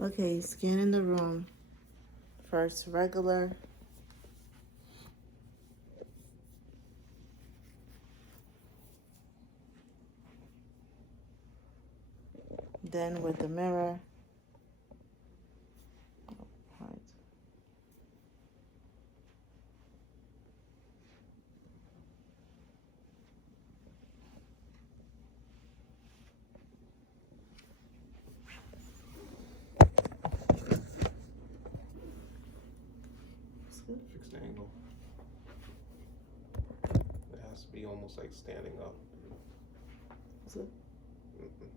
Okay, scanning the room. First, regular. Then with the mirror. Right. Fix the angle. It has to be almost like standing up. Good. Mm-mm.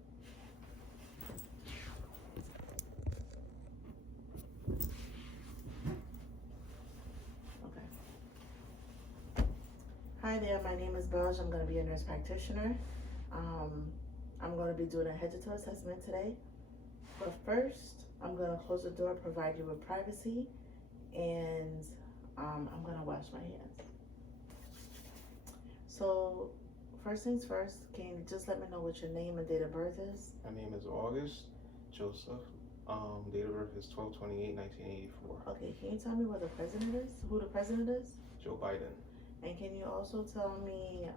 Okay. Hi there, my name is Belge. I'm going to be a nurse practitioner. Um, I'm going to be doing a head to toe assessment today. But first, I'm going to close the door, provide you with privacy, and I'm going to wash my hands. So, first things first, can you just let me know what your name and date of birth is? My name is August Joseph. Date of birth is 12/28/1984. Okay, can you tell me what the president is? Who the president is? Joe Biden. And can you also tell me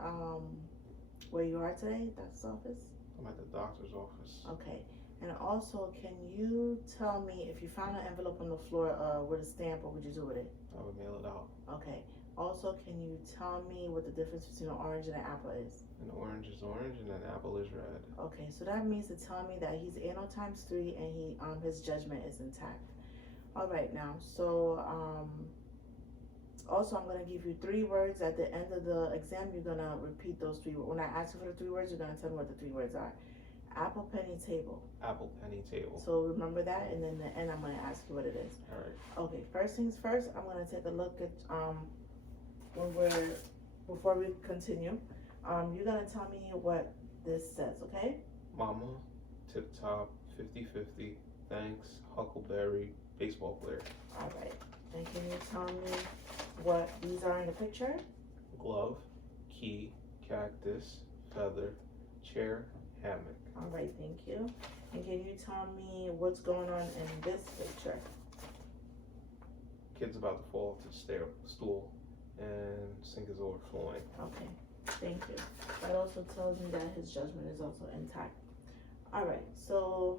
where you are today, doctor's office? I'm at the doctor's office. Okay. And also, can you tell me if you found an envelope on the floor with a stamp, what would you do with it? I would mail it out. Okay. Also, can you tell me what the difference between an orange and an apple is? An orange is orange and an apple is red. Okay, so that means to tell me that he's ANO times 3 and his judgment is intact. All right, now, so also I'm gonna give you 3 words at the end of the exam. You're gonna repeat those 3 words. When I ask you for the 3 words, you're gonna tell me what the 3 words are. Apple, penny, table. Apple, penny, table. So remember that, and then the end I'm gonna ask you what it is. All right. Okay, first things first, I'm gonna take a look at before we continue, you're gonna tell me what this says, okay? Mama, tip top, 50-50, thanks, Huckleberry, baseball player. All right, and can you tell me what these are in the picture? Glove, key, cactus, feather, chair, hammock. All right, thank you. And can you tell me what's going on in this picture? Kid's about to fall off the stool, and sink is overflowing. Okay, thank you. That also tells me that his judgment is also intact. All right, so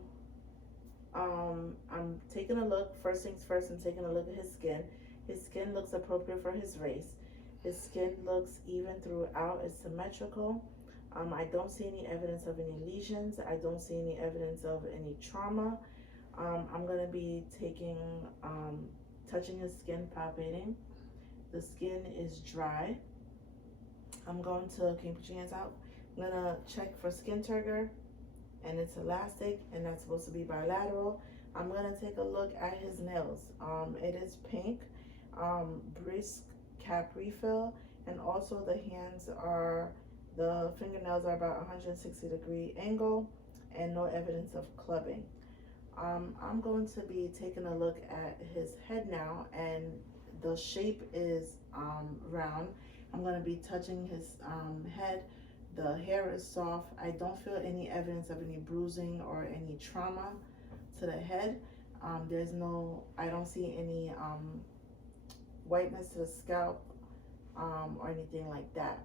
I'm taking a look. First things first, I'm taking a look at his skin. His skin looks appropriate for his race. His skin looks even throughout. It's symmetrical. I don't see any evidence of any lesions. I don't see any evidence of any trauma. I'm gonna be taking, touching his skin, palpating. The skin is dry. I'm going to, can you put your hands out? I'm gonna check for skin turgor, and it's elastic, and that's supposed to be bilateral. I'm gonna take a look at his nails. It is pink, brisk cap refill, and also the hands are, the fingernails are about 160-degree angle, and no evidence of clubbing. I'm going to be taking a look at his head now, and the shape is round. I'm going to be touching his head. The hair is soft. I don't feel any evidence of any bruising or any trauma to the head. There's no, I don't see any whiteness to the scalp or anything like that.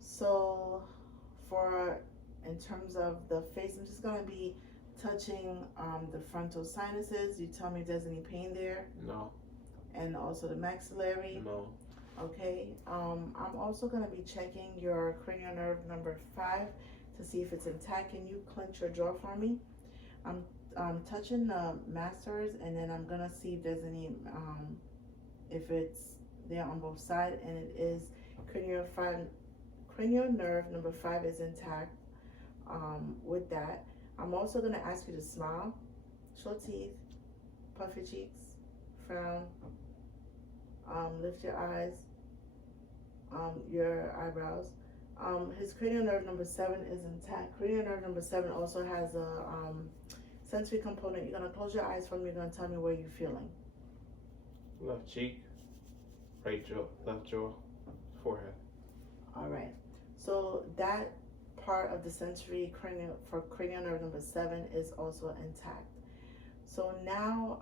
So in terms of the face, I'm just going to be touching the frontal sinuses. You tell me if there's any pain there. No. And also the maxillary. No. Okay. I'm also going to be checking your cranial nerve number 5 to see if it's intact. Can you clench your jaw for me? I'm touching the masters, and then I'm going to see if there's any, if it's there on both sides, and it is cranial nerve number 5 is intact. With that, I'm also going to ask you to smile, show teeth, puff your cheeks, frown, lift your eyes, your eyebrows. His cranial nerve number 7 is intact. Cranial nerve number 7 also has a sensory component. You're going to close your eyes for me. You're going to tell me where you're feeling. Left cheek, right jaw, left jaw, forehead. All right. So that part of the sensory cranial nerve number 7 is also intact. So now,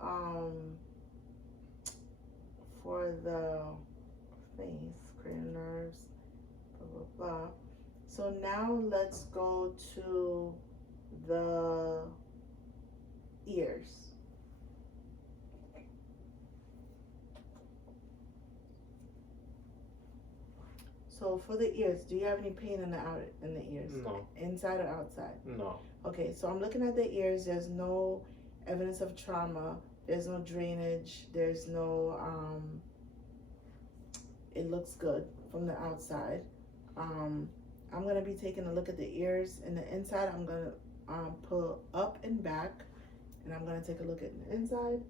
for the face, cranial nerves, blah, blah, blah. So now let's go to the ears. So for the ears, do you have any pain in the ears? No. Inside or outside? No. Okay, so I'm looking at the ears. There's no evidence of trauma. There's no drainage. There's no it looks good from the outside. I'm gonna be taking a look at the ears and the inside. I'm gonna pull up and back, and I'm gonna take a look at the inside.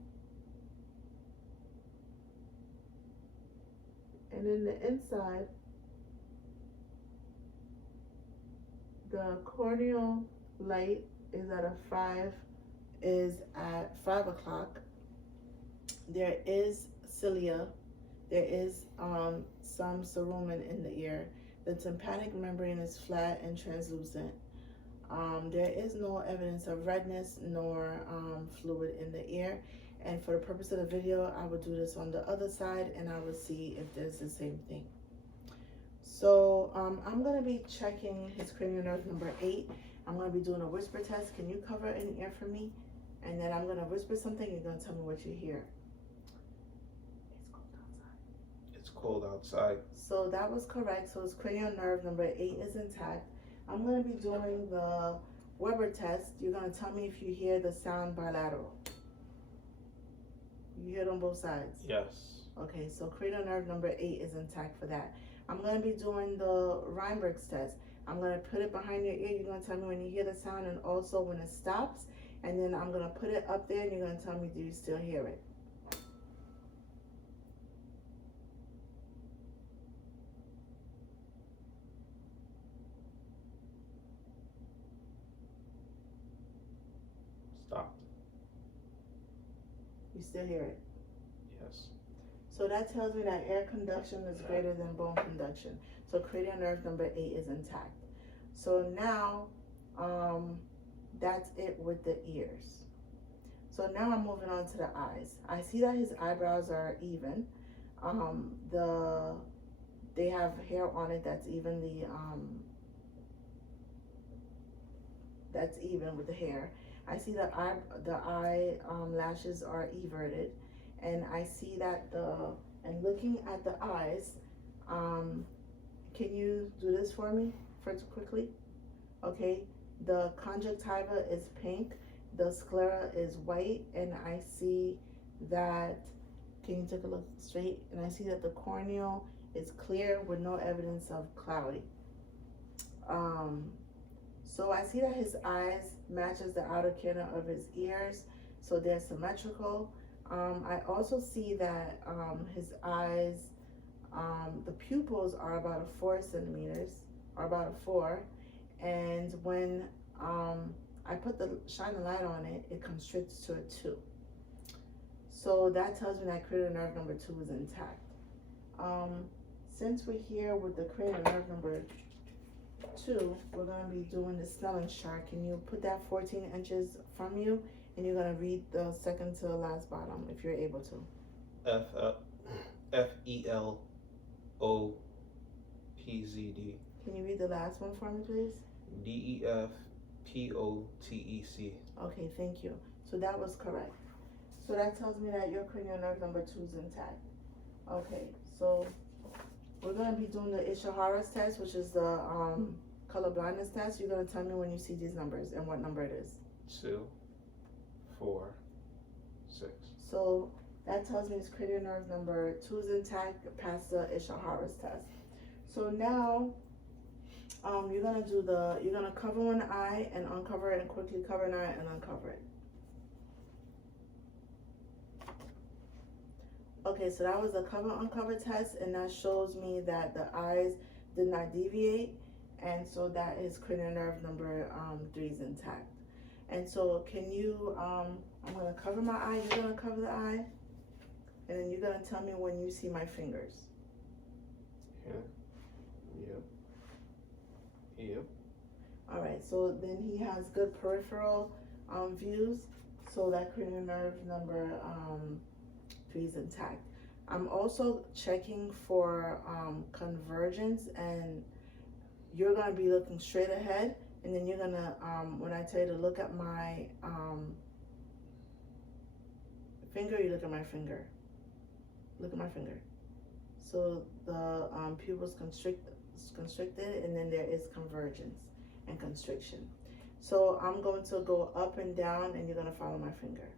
And in the inside, the corneal light is at 5 o'clock. There is cilia. There is some cerumen in the ear. The tympanic membrane is flat and translucent. There is no evidence of redness nor fluid in the ear. And for the purpose of the video, I will do this on the other side and I will see if there's the same thing. So I'm going to be checking his cranial nerve number 8. I'm going to be doing a whisper test. Can you cover an ear for me? And then I'm going to whisper something. You're going to tell me what you hear. It's cold outside. So that was correct. So his cranial nerve number 8 is intact. I'm going to be doing the Weber test. You're going to tell me if you hear the sound bilateral. You hear it on both sides? Yes. Okay, so cranial nerve number 8 is intact for that. I'm going to be doing the Reinberg's test. I'm going to put it behind your ear. You're going to tell me when you hear the sound and also when it stops. And then I'm going to put it up there and you're going to tell me, do you still hear it? Stopped. You still hear it? Yes. So that tells me that air conduction is greater than bone conduction. So cranial nerve number 8 is intact. So now, that's it with the ears. So now I'm moving on to the eyes. I see that his eyebrows are even. They have hair on it that's evenly, that's even with the hair. I see the eye lashes are everted. And I see that and looking at the eyes, can you do this for me first quickly? Okay, the conjunctiva is pink, the sclera is white, and I see that, can you take a look straight? And I see that the corneal is clear with no evidence of cloudy. So I see that his eyes matches the outer corner of his ears, so they're symmetrical. I also see that his eyes, the pupils are about 4 centimeters, or about 4, and when I shine the light on it, it comes straight to a 2. So that tells me that cranial nerve number 2 is intact. Since we're here with the cranial nerve number 2, we're going to be doing the Snellen's chart. Can you put that 14 inches from you? And you're going to read the second to the last bottom if you're able to. FELOPZD. Can you read the last one for me, please? DEFPOTEC. Okay, thank you. So that was correct. So that tells me that your cranial nerve number 2 is intact. Okay, so we're going to be doing the Ishihara's test, which is the color blindness test. You're going to tell me when you see these numbers and what number it is. 2, 4, 6. So that tells me his cranial nerve number 2 is intact, past the Ishihara's test. So now, you're gonna cover one eye and uncover it, and quickly cover an eye and uncover it. Okay, so that was the cover-uncover test, and that shows me that the eyes did not deviate, and so that is cranial nerve number 3 is intact. And so can you, I'm gonna cover my eye, you're gonna cover the eye, and then you're gonna tell me when you see my fingers. Yeah. Yep. Yep. All right, so then he has good peripheral views. So that cranial nerve number 3 is intact. I'm also checking for convergence, and you're gonna be looking straight ahead, and then you're gonna when I tell you to look at my finger, you look at my finger. Look at my finger. So the pupils constricted, and then there is convergence and constriction. So I'm going to go up and down, and you're going to follow my finger.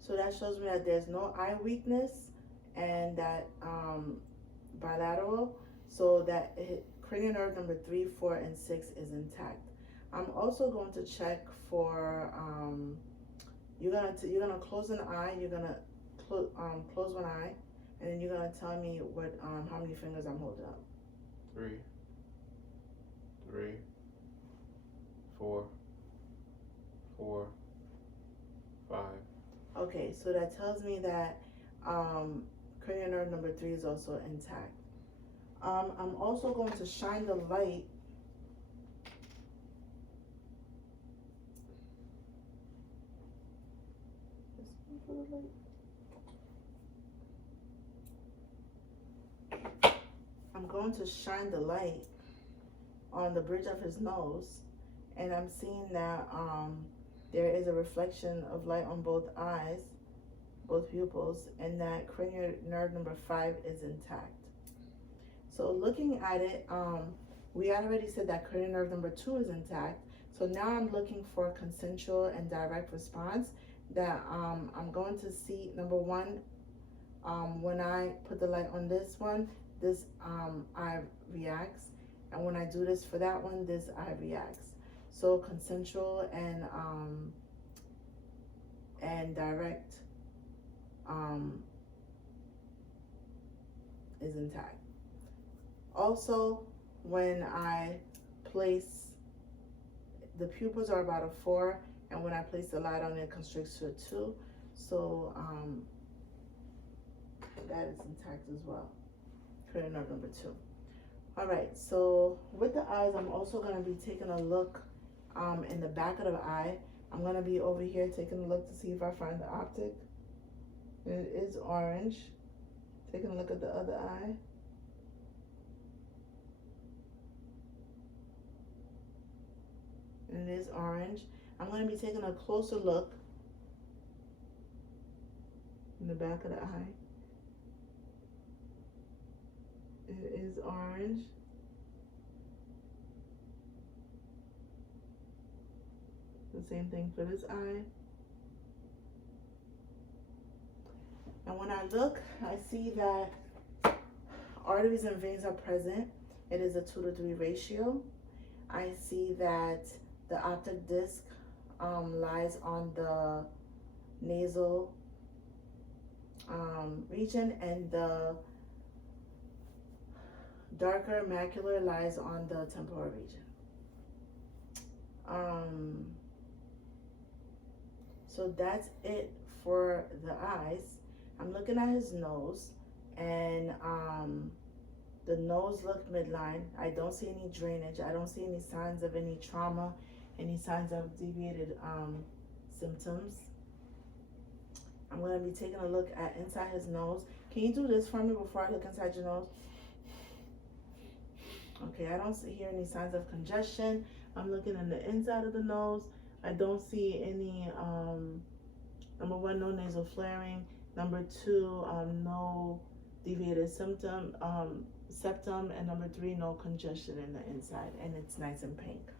So that shows me that there's no eye weakness, and that bilateral, so that cranial nerve number 3, 4, and 6 is intact. I'm also going to check for you're gonna close an eye. You're gonna close one eye, and then you're gonna tell me what how many fingers I'm holding up. 3, 4, 4, 5. Okay, so that tells me that cranial nerve number 3 is also intact. I'm also going to shine the light I'm going to shine the light on the bridge of his nose, and I'm seeing that there is a reflection of light on both eyes, both pupils, and that cranial nerve number 5 is intact. So looking at it, we already said that cranial nerve number 2 is intact. So now I'm looking for consensual and direct response, that I'm going to see, number 1, when I put the light on this one, this eye reacts, and when I do this for that one, this eye reacts. So consensual and direct is intact. Also, when I place, the pupils are about a 4, and when I place the light on, it constricts to a 2. So that is intact as well. Cranial nerve number 2. All right, so with the eyes, I'm also going to be taking a look in the back of the eye. I'm going to be over here taking a look to see if I find the optic. It is orange. Taking a look at the other eye. And it is orange. I'm going to be taking a closer look in the back of the eye. It is orange. The same thing for this eye. And when I look, I see that arteries and veins are present. It is a 2-to-3 ratio. I see that the optic disc lies on the nasal region, and the darker macular lies on the temporal region. So that's it for the eyes. I'm looking at his nose, and the nose look midline. I don't see any drainage. I don't see any signs of any trauma, any signs of deviated symptoms. I'm going to be taking a look at inside his nose. Can you do this for me before I look inside your nose? Okay, I don't hear any signs of congestion. I'm looking in the inside of the nose. I don't see any, number 1, no nasal flaring. Number 2, no deviated septum. And number 3, no congestion in the inside. And it's nice and pink.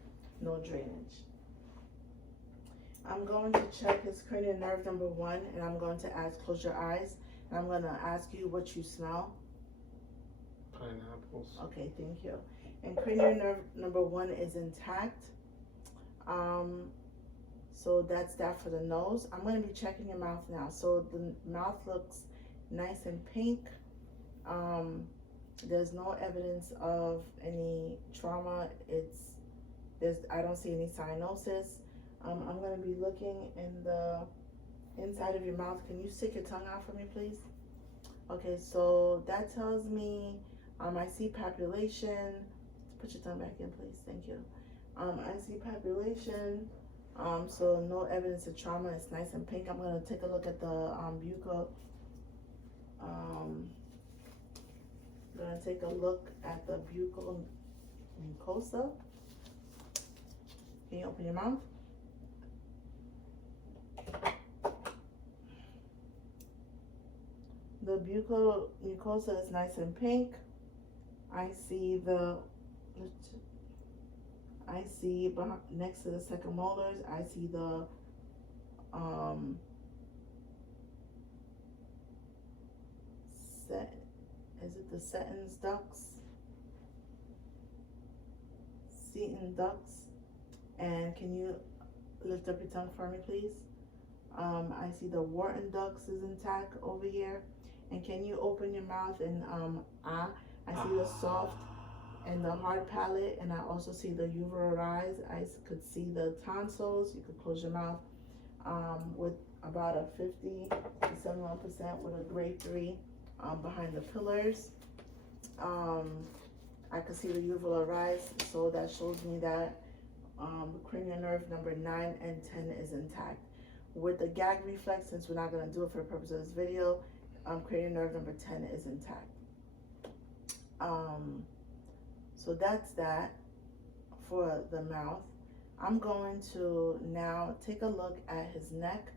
No drainage. I'm going to check his cranial nerve number 1, and I'm going to ask, close your eyes, and I'm going to ask you what you smell. Pineapples. Okay, thank you. And cranial nerve number 1 is intact. So that's that for the nose. I'm going to be checking your mouth now. So the mouth looks nice and pink. There's no evidence of any trauma. I don't see any cyanosis. I'm going to be looking in the inside of your mouth. Can you stick your tongue out for me, please? Okay, so that tells me I see papillation. Put your tongue back in, please. Thank you. I see population. So no evidence of trauma. It's nice and pink. I'm gonna take a look at the buccal. Gonna take a look at the buccal mucosa. Can you open your mouth? The buccal mucosa is nice and pink. I see next to the second molars, I see the the Seton's ducts? Seton ducts. And can you lift up your tongue for me, please? I see the Wharton ducts is intact over here. And can you open your mouth and I see the soft and the hard palate, and I also see the uveal rise. I could see the tonsils. You could close your mouth with about a 50 to 71% with a grade 3 behind the pillars. I could see the uveal rise, so that shows me that cranial nerve number 9 and 10 is intact. With the gag reflex, since we're not going to do it for the purpose of this video, cranial nerve number 10 is intact. So that's that for the mouth. I'm going to now take a look at his neck.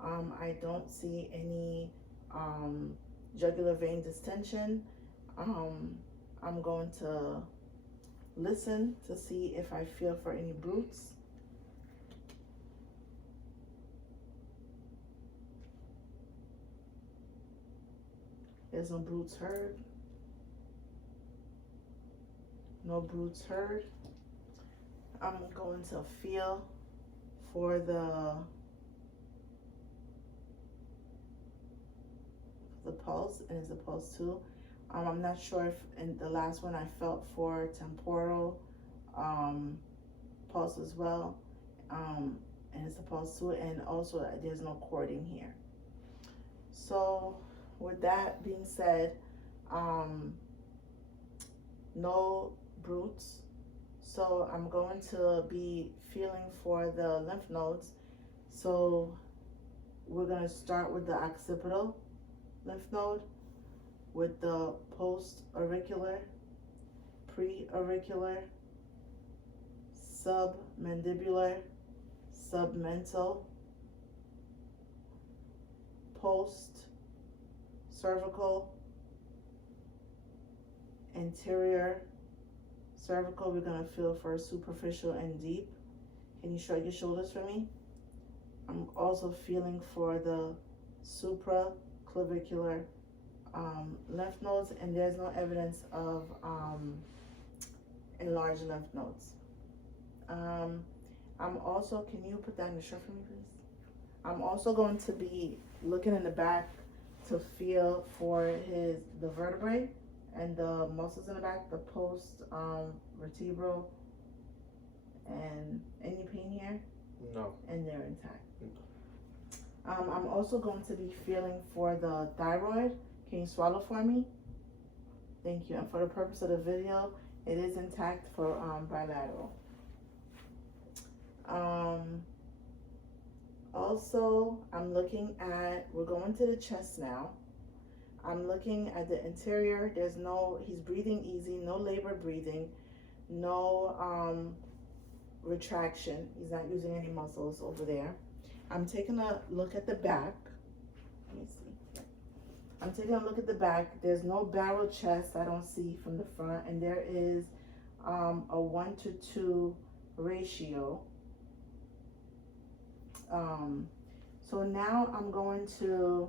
I don't see any jugular vein distension. I'm going to listen to see if I feel for any bruits. There's no bruits heard. No bruits heard. I'm going to feel for the pulse, and it's a pulse too. I'm not sure if in the last one I felt for temporal pulse as well, and it's a pulse too, and also there's no cording here. So with that being said, no bruits. So I'm going to be feeling for the lymph nodes. So we're going to start with the occipital lymph node, with the post-auricular, pre-auricular, submandibular, submental, post-cervical, anterior cervical. We're going to feel for superficial and deep. Can you shrug your shoulders for me? I'm also feeling for the supraclavicular lymph nodes, and there's no evidence of enlarged lymph nodes. I'm also, can you put that in the shirt for me, please? I'm also going to be looking in the back to feel for the vertebrae and the muscles in the back, the post vertebral, and any pain here? No. And they're intact. I'm also going to be feeling for the thyroid. Can you swallow for me? Thank you. And for the purpose of the video, it is intact for bilateral. Also, we're going to the chest now. I'm looking at the interior. He's breathing easy, no labor breathing, no retraction. He's not using any muscles over there. I'm taking a look at the back. Let me see. I'm taking a look at the back. There's no barrel chest I don't see from the front, and there is a 1-to-2 ratio. So now I'm going to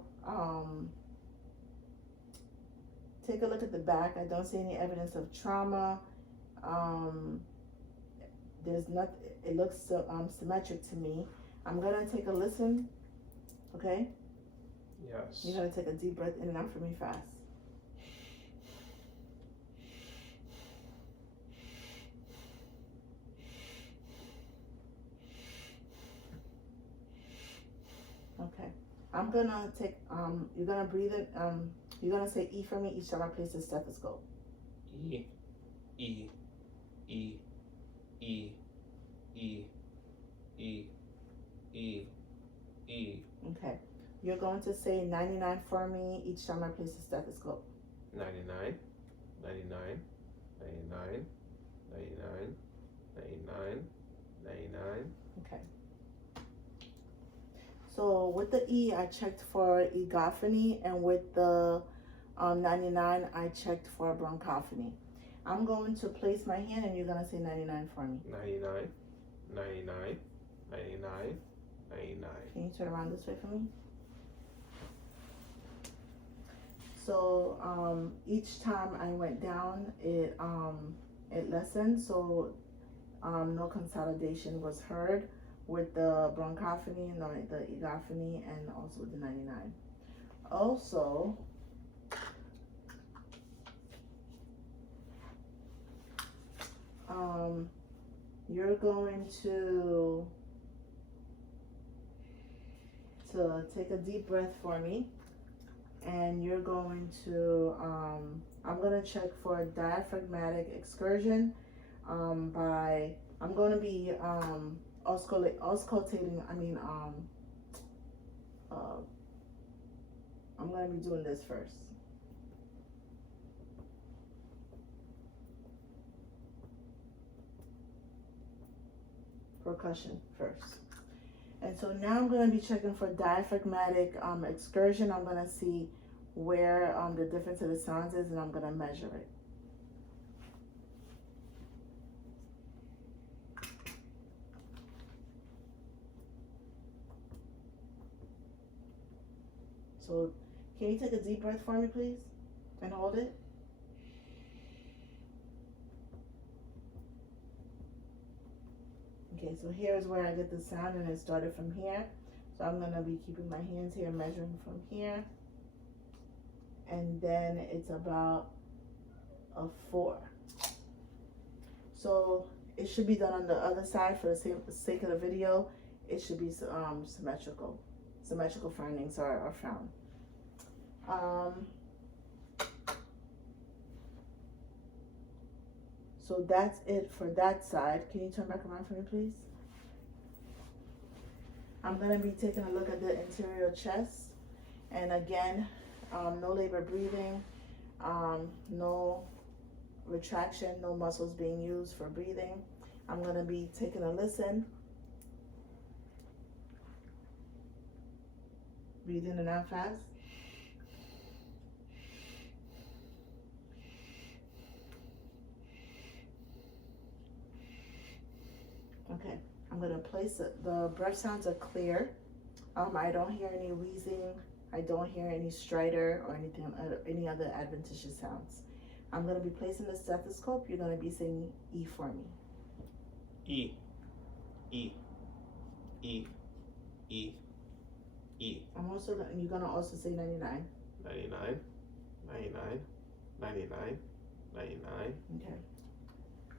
take a look at the back. I don't see any evidence of trauma. There's nothing. It looks symmetric to me. I'm gonna take a listen. Okay. Yes. You're gonna take a deep breath in and out for me fast. Okay. I'm gonna take you're gonna breathe in you're gonna say E for me each time I place the stethoscope. E, E, E, E, E, E, E, E. Okay. You're going to say 99 for me each time I place the stethoscope. 99, 99, 99, 99, 99, 99. Okay. So with the E, I checked for egophony, and with the 99, I checked for bronchophony. I'm going to place my hand, and you're going to say 99 for me. 99, 99, 99, 99. Can you turn around this way for me? So each time I went down, it lessened. So no consolidation was heard with the bronchophony, no, the egophony, and also with the 99. Also, you're going to take a deep breath for me, and you're going to I'm going to check for diaphragmatic excursion I'm going to be auscultating, I'm going to be doing this first. Percussion first. And so now I'm going to be checking for diaphragmatic excursion. I'm going to see where the difference of the sounds is, and I'm going to measure it. So can you take a deep breath for me, please? And hold it. Okay, so here's where I get the sound, and it started from here. So I'm going to be keeping my hands here, measuring from here. And then it's about a 4. So it should be done on the other side for the sake of the video. It should be symmetrical. Symmetrical findings are found. So that's it for that side. Can you turn back around for me, please? I'm going to be taking a look at the interior chest. And again, no labor breathing, no retraction, no muscles being used for breathing. I'm going to be taking a listen. Breathe in and out fast. Okay, I'm going to place it. The breath sounds are clear. I don't hear any wheezing. I don't hear any stridor or anything, any other adventitious sounds. I'm going to be placing the stethoscope. You're going to be saying E for me. E, E, E, E, E. You're going to also say 99. 99, 99, 99, 99. Okay.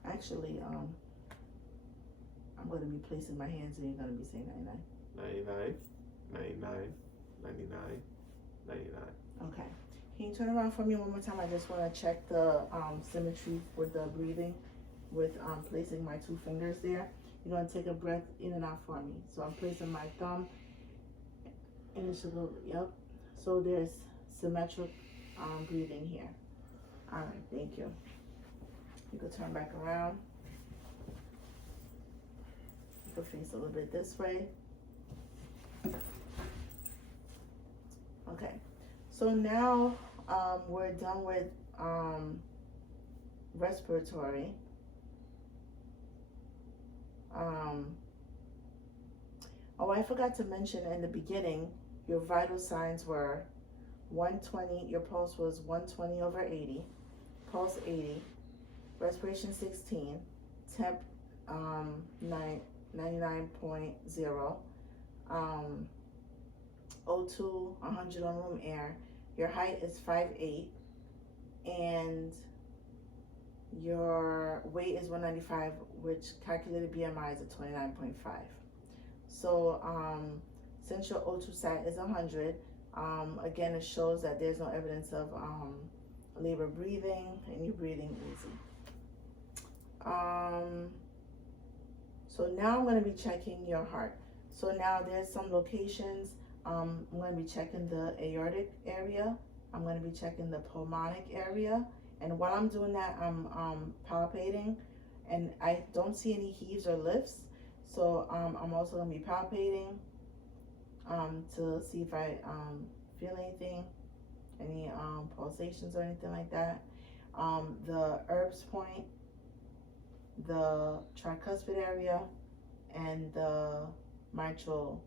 Actually, I'm going to be placing my hands, and you're going to be saying 99. 99, 99, 99, 99. Okay. Can you turn around for me one more time? I just want to check the symmetry with the breathing, with placing my 2 fingers there. You're going to take a breath in and out for me. So I'm placing my thumb, and it should go, yep. So there's symmetric breathing here. All right, thank you. You can turn back around. You can face a little bit this way. Okay, so now we're done with respiratory. Oh, I forgot to mention in the beginning, your vital signs were 120, your pulse was 120 over 80, pulse 80, respiration 16, temp 99.0, O2 100 on room air, your height is 5'8", and your weight is 195, which calculated BMI is at 29.5. So since your O2 sat is 100, again, it shows that there's no evidence of labor breathing, and you're breathing easy. So now I'm going to be checking your heart. So now there's some locations. I'm going to be checking the aortic area. I'm going to be checking the pulmonic area. And while I'm doing that, I'm palpating, and I don't see any heaves or lifts. So I'm also going to be palpating to see if I feel anything, any pulsations or anything like that. The Erb's point, the tricuspid area, and the mitral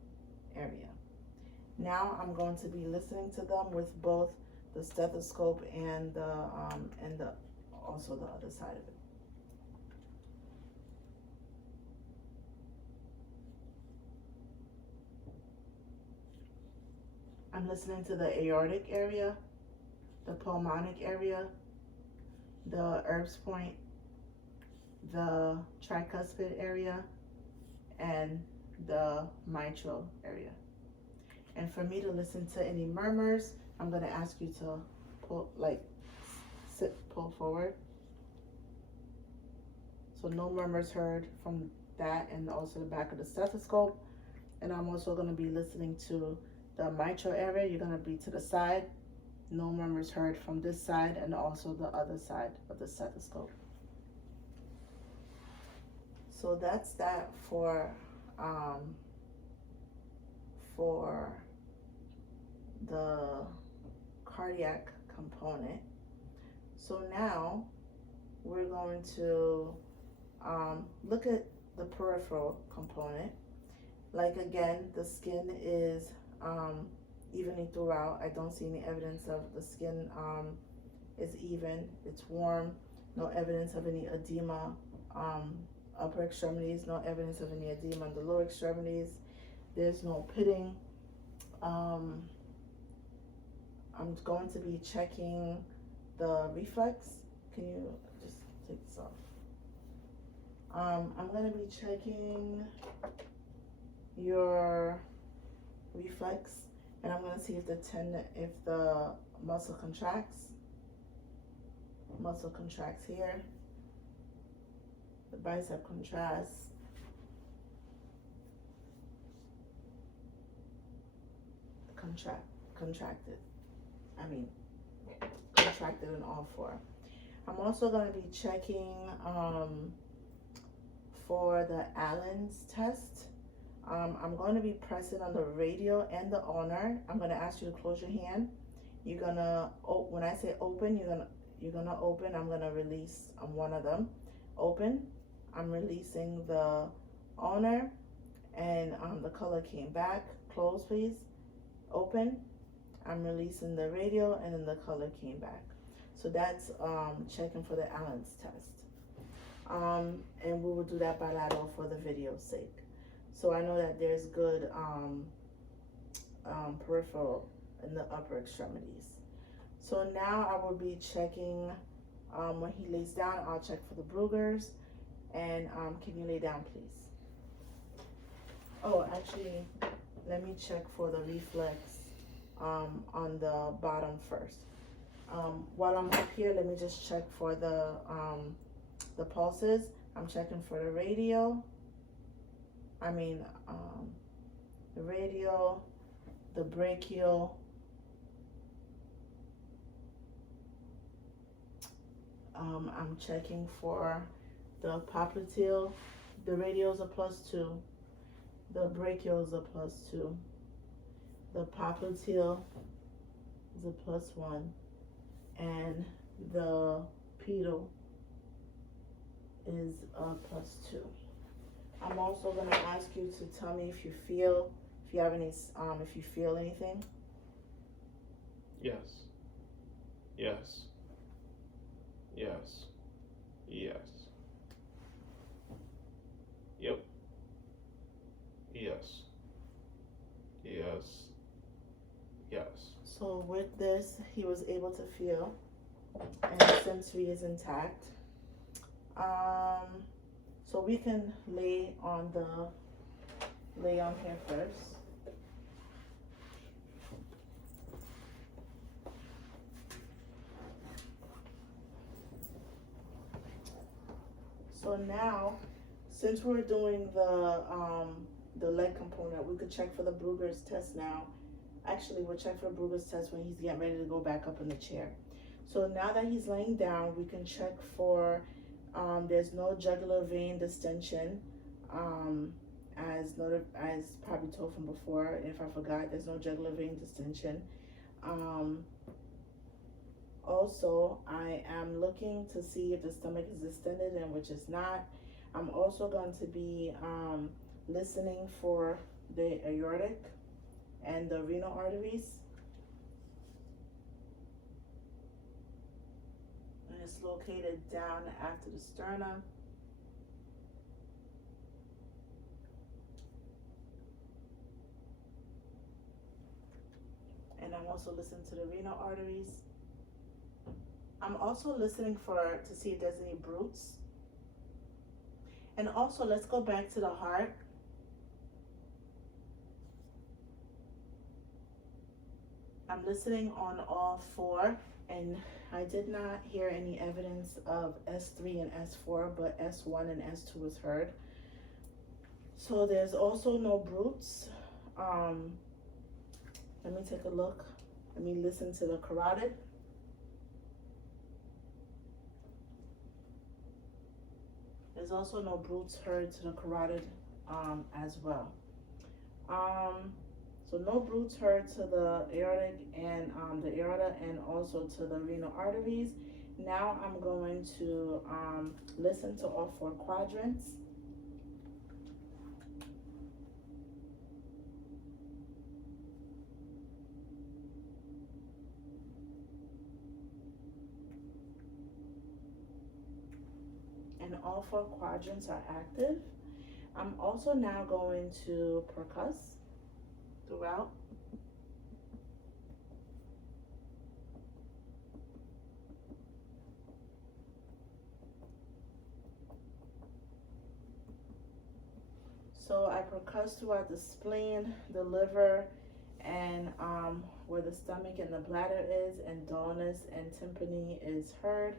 area. Now I'm going to be listening to them with both the stethoscope and the also the other side of it. I'm listening to the aortic area, the pulmonic area, the Erb's point, the tricuspid area, and the mitral area. And for me to listen to any murmurs, I'm going to ask you to pull forward. So no murmurs heard from that, and also the back of the stethoscope. And I'm also going to be listening to the mitral area. You're going to be to the side. No murmurs heard from this side, and also the other side of the stethoscope. So that's that for the cardiac component. So now we're going to look at the peripheral component. Like again, the skin is evenly throughout. I don't see any evidence of the skin is even. It's warm. No evidence of any edema. Upper extremities, no evidence of any edema on the lower extremities. There's no pitting. I'm going to be checking the reflex. Can you just take this off? I'm going to be checking your reflex, and I'm going to see if the muscle contracts. Muscle contracts here. The bicep contracts. Contracted in all four. I'm also going to be checking for the Allen's test. I'm going to be pressing on the radial and the ulnar. I'm going to ask you to close your hand. You're going to, when I say open, you're going to open. I'm going to release one of them. Open. I'm releasing the ulnar, and the color came back. Close, please. Open. I'm releasing the radial, and then the color came back. So that's checking for the Allen's test. And we will do that bilateral for the video's sake. So I know that there's good peripheral in the upper extremities. So now I will be checking when he lays down. I'll check for the Brugger's. And can you lay down, please? Oh, actually, let me check for the reflex on the bottom first. While I'm up here, let me just check for the pulses. I'm checking for the radial. The radial, the brachial, I'm checking for the popliteal. The radial is a +2. The brachial is a +2. The popliteal is a +1. And the pedal is a +2. I'm also going to ask you to tell me if you feel anything. Yes. Yes. Yes. Yes. Yep. Yes. Yes. Yes. So with this, he was able to feel, and sensory is intact. So we can lay on here first. So now, since we're doing the leg component, we could check for the Brugger's test now. Actually, we'll check for the Brugger's test when he's getting ready to go back up in the chair. So now that he's laying down, we can check for there's no jugular vein distension, as probably told from before. If I forgot, there's no jugular vein distension. Also, I am looking to see if the stomach is distended, and which is not. I'm also going to be listening for the aortic and the renal arteries. And it's located down after the sternum. And I'm also listening to the renal arteries. I'm also listening to see if there's any brutes. And also, let's go back to the heart. I'm listening on all four, and I did not hear any evidence of S3 and S4, but S1 and S2 was heard. So there's also no brutes. Let me take a look. Let me listen to the carotid. There's also no brutes heard to the carotid as well. So no brutes heard to the aortic and the aorta, and also to the renal arteries. Now I'm going to listen to all four quadrants. And all four quadrants are active. I'm also now going to percuss throughout. So I percuss throughout the spleen, the liver, and where the stomach and the bladder is, and dullness and tympany is heard.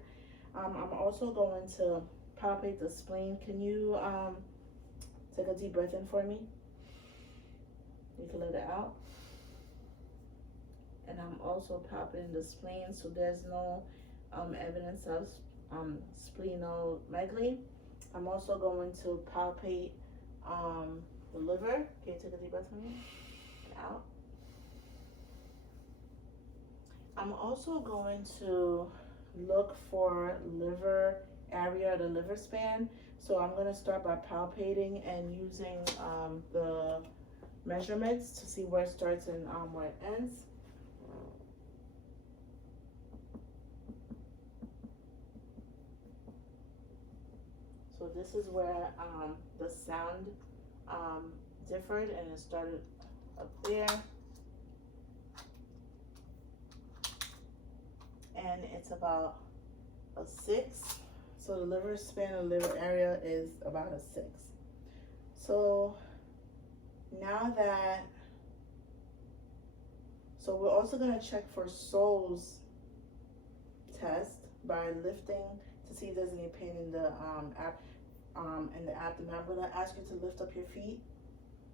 I'm also going to palpate the spleen. Can you take a deep breath in for me? You can let it out. And I'm also palpating the spleen, so there's no evidence of splenomegaly. I'm also going to palpate the liver. Can you take a deep breath for me? Out. I'm also going to look for liver area, the liver span. So I'm going to start by palpating and using the measurements to see where it starts and where it ends. So this is where the sound differed, and it started up there. And it's about a 6. So the liver span, the liver area is about a 6. So now that, so we're also going to check for Soul's test by lifting to see if there's any pain in the abdomen. I'm going to ask you to lift up your feet.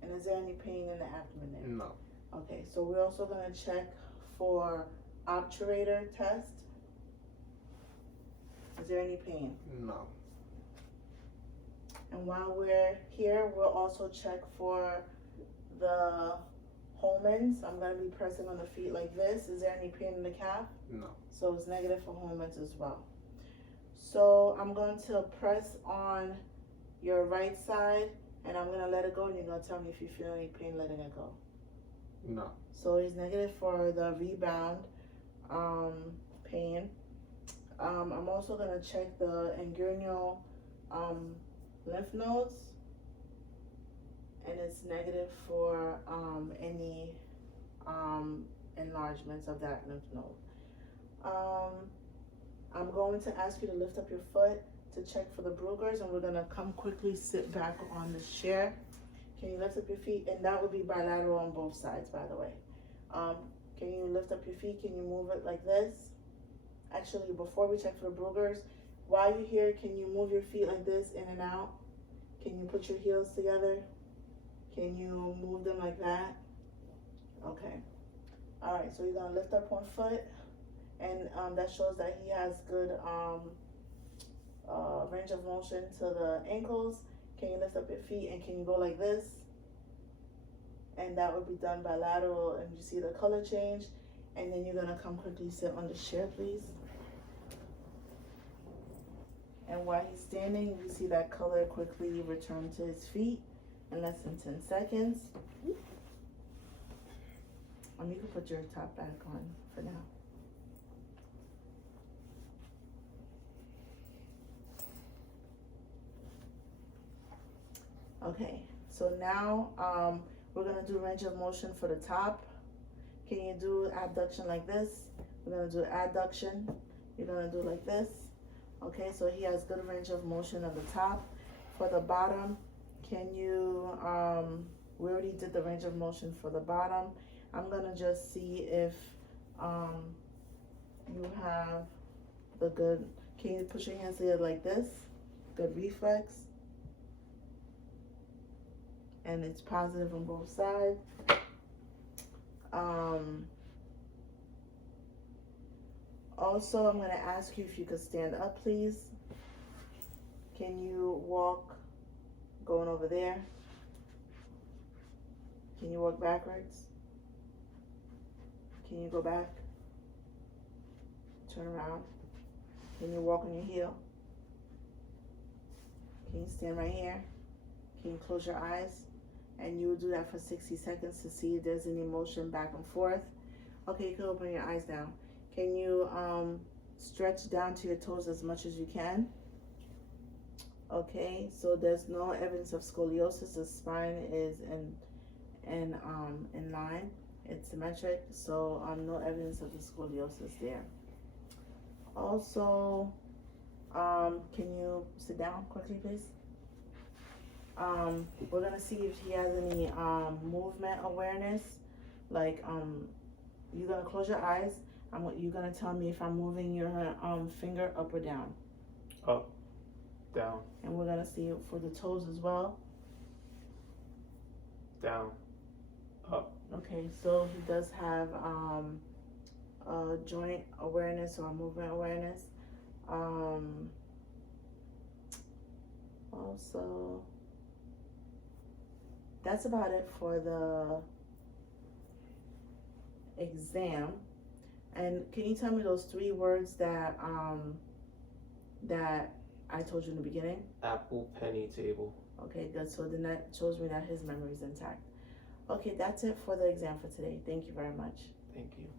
And is there any pain in the abdomen there? No. Okay, so we're also going to check for obturator test. Is there any pain? No. And while we're here, we'll also check for the Holman's. I'm going to be pressing on the feet like this. Is there any pain in the calf? No. So it's negative for Holman's as well. So I'm going to press on your right side, and I'm going to let it go, and you're going to tell me if you feel any pain letting it go. No. So it's negative for the rebound pain. I'm also going to check the inguinal lymph nodes, and it's negative for any enlargements of that lymph node. I'm going to ask you to lift up your foot to check for the Brugger's, and we're going to come quickly sit back on this chair. Can you lift up your feet? And that would be bilateral on both sides, by the way. Can you lift up your feet? Can you move it like this? Actually, before we check for the Brugger's, while you're here, can you move your feet like this, in and out? Can you put your heels together? Can you move them like that? Okay. All right, so you're gonna lift up one foot, and that shows that he has good range of motion to the ankles. Can you lift up your feet and can you go like this? And that would be done bilateral, and you see the color change. And then you're gonna come quickly sit on the chair, please. And while he's standing, you see that color quickly return to his feet in less than 10 seconds. You can put your top back on for now. Okay, so now we're gonna do range of motion for the top. Can you do abduction like this? We're gonna do adduction. You're gonna do like this. Okay, so he has good range of motion at the top. For the bottom, can you, we already did the range of motion for the bottom. I'm gonna just see if you have the good, can you put your hands together like this? Good reflex. And it's positive on both sides. Also, I'm going to ask you if you could stand up, please. Can you walk going over there? Can you walk backwards? Can you go back? Turn around. Can you walk on your heel? Can you stand right here? Can you close your eyes? And you will do that for 60 seconds to see if there's any motion back and forth. Okay, you can open your eyes now. Can you stretch down to your toes as much as you can? Okay, so there's no evidence of scoliosis. The spine is in line. It's symmetric, so no evidence of the scoliosis there. Also, can you sit down quickly, please? We're gonna see if he has any movement awareness. Like you're gonna close your eyes. You're gonna tell me if I'm moving your finger up or down. Up, down. And we're gonna see it for the toes as well. Down, up. Okay, so he does have joint awareness or movement awareness. Also, that's about it for the exam. And can you tell me those 3 words that that I told you in the beginning? Apple, penny, table. Okay, good. So then that shows me that his memory is intact. Okay, that's it for the exam for today. Thank you very much. Thank you.